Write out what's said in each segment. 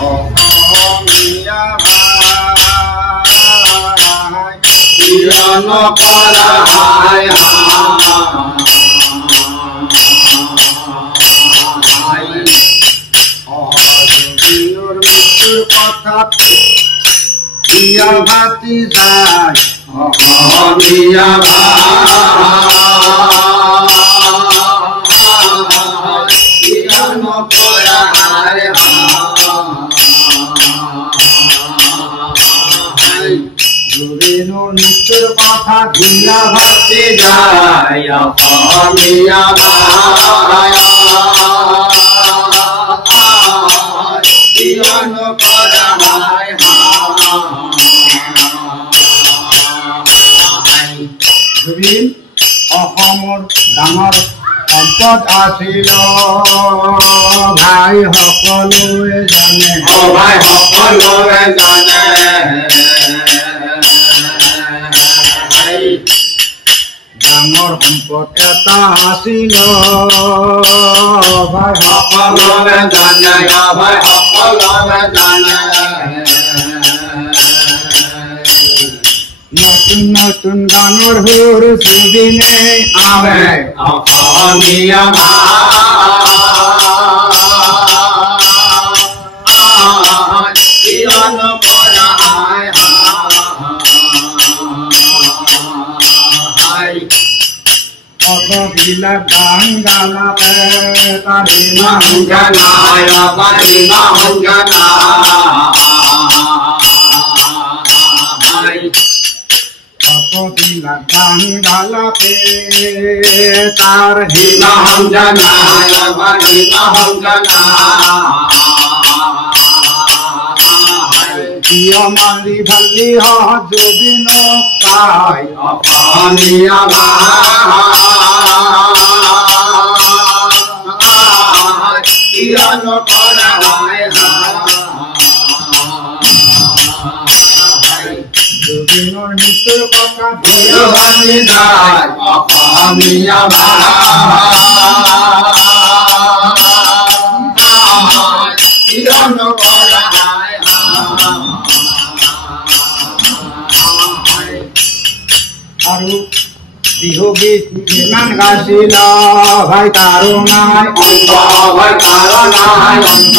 অসমীয়া ভাই কিয়ন কৰা হাই অজুবিনৰ মৃত্যুৰ কথাত প্ৰিয় ভাতি যায় অসমীয়া ভাই কিয়ন কৰা হাই জুবিনৰ মৃত্যুৰ কথা প্ৰিয় ভাতি যায় অসমীয়া ভাই কিয়ন কৰা হাই জুবিন অসমৰ ডাঙৰ সম্পদ আছিল ভাই সকলোৱে জানে ভাই সকলোৱে জানে ডাঙৰ সম্পদ এটা আছিল ভাই সকলোৱে জানে ভাই সকলোৱে জানে নতুন নতুন গানৰ সুৰ জুবিনে আৱে অসমীয়া ভাই কিয়ন কৰা হাই অগবিলাক গান গালাতে তাৰি মংগনায় বাৰি মংগনায় অগবিলাক গান গালাতে তাৰ হিমা মংগনায় বাৰি মংগনায় প্ৰিয় মালি ভালি জুবিনক পাই অসমীয়া ভাই কিয়ন কৰা হাই জুবিনৰ মৃত্যুৰ কথা প্ৰিয় ভালি যায় অসমীয়া ভাই কিয়ন কৰা হাই আৰু বিহু গীত কিমান গাইছিল ভাই তাৰো নাই অন্ত ভাই তাৰো নাই অন্ত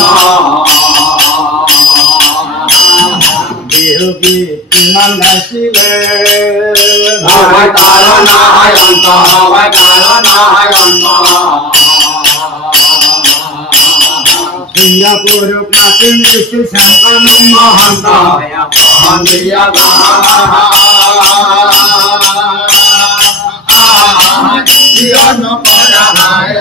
বিহু গীত কিমান গাইছিলে ভাই তাৰো নাই অন্ত ভাই তাৰো নাই অন্ত প্ৰিয় পুৰুষ মাতি নিছিল শান্তনু মহন্ত অসমীয়া কিয়ন কৰা হাই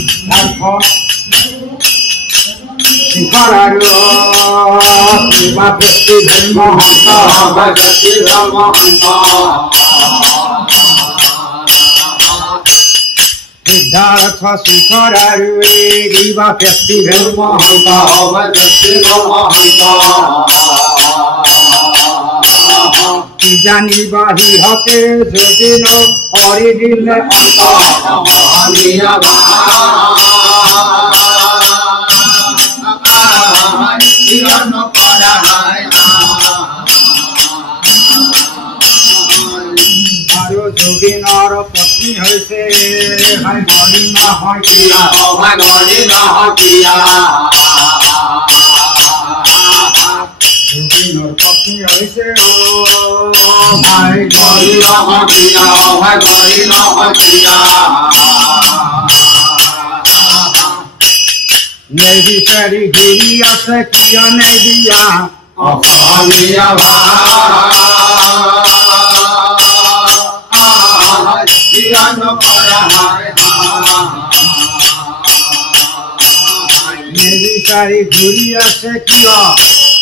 সিদ্ধাৰ্থ শিখৰ আৰু কিবা ব্যক্তিভেদ মহন্ত ব্যক্তিভেদ মহন্ত সিদ্ধাৰ্থ শিখৰ আৰু কিবা ব্যক্তিভেদ মহন্ত ব্যক্তিভেদ মহন্ত কি জানিবা সিহঁতে জুবিনক কৰি দিলে অন্ত অসমীয়া ভাই কিয়ন কৰা হাই আৰু জুবিনৰ পত্নী হৈছে হাই গৰিমা শইকীয়া ভাই গৰিমা শইকীয়া জুবিনৰ পত্নী হৈছে ভাই গৰিমা শইকীয়া ভাই গৰিমা শইকীয়া নেবিচাৰি ঘূৰি আছে কিয় নেবিয়া অসমীয়া ভাই কিয়ন কৰা হাই নেবিচাৰি ঘূৰি আছে কিয়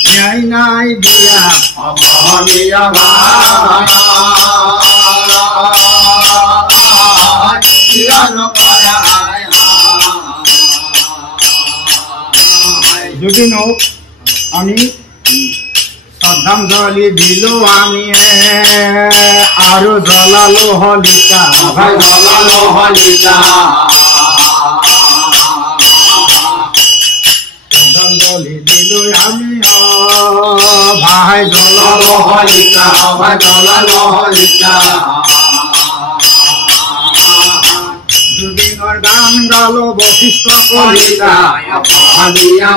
ন্যায় নাই দিয়া অসমীয়া ভাই কিয়ন কৰা হাই জুবিনক আমি শ্রদ্ধাঞ্জলি দিলো আমি আরো জ্বলালো হলিকা ভাই জ্বলালো হলিকা শ্রদ্ধাঞ্জলি দিলো আমি ভাই জ্বলালো হলিকা ভাই জ্বলালো হলিকা জুবিনের গান গালো বশিষ্ঠ কলিতা হলিয়া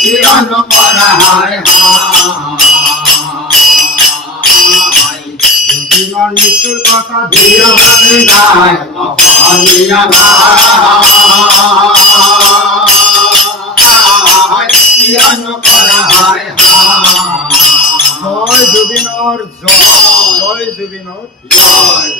জীবন করা হয় জুবিনের মৃত্যুর কথা ধীর গানে গায় হলিয়া জীবন করা হয় জয় জুবিনৰ জয় জয় জুবিনৰ জয়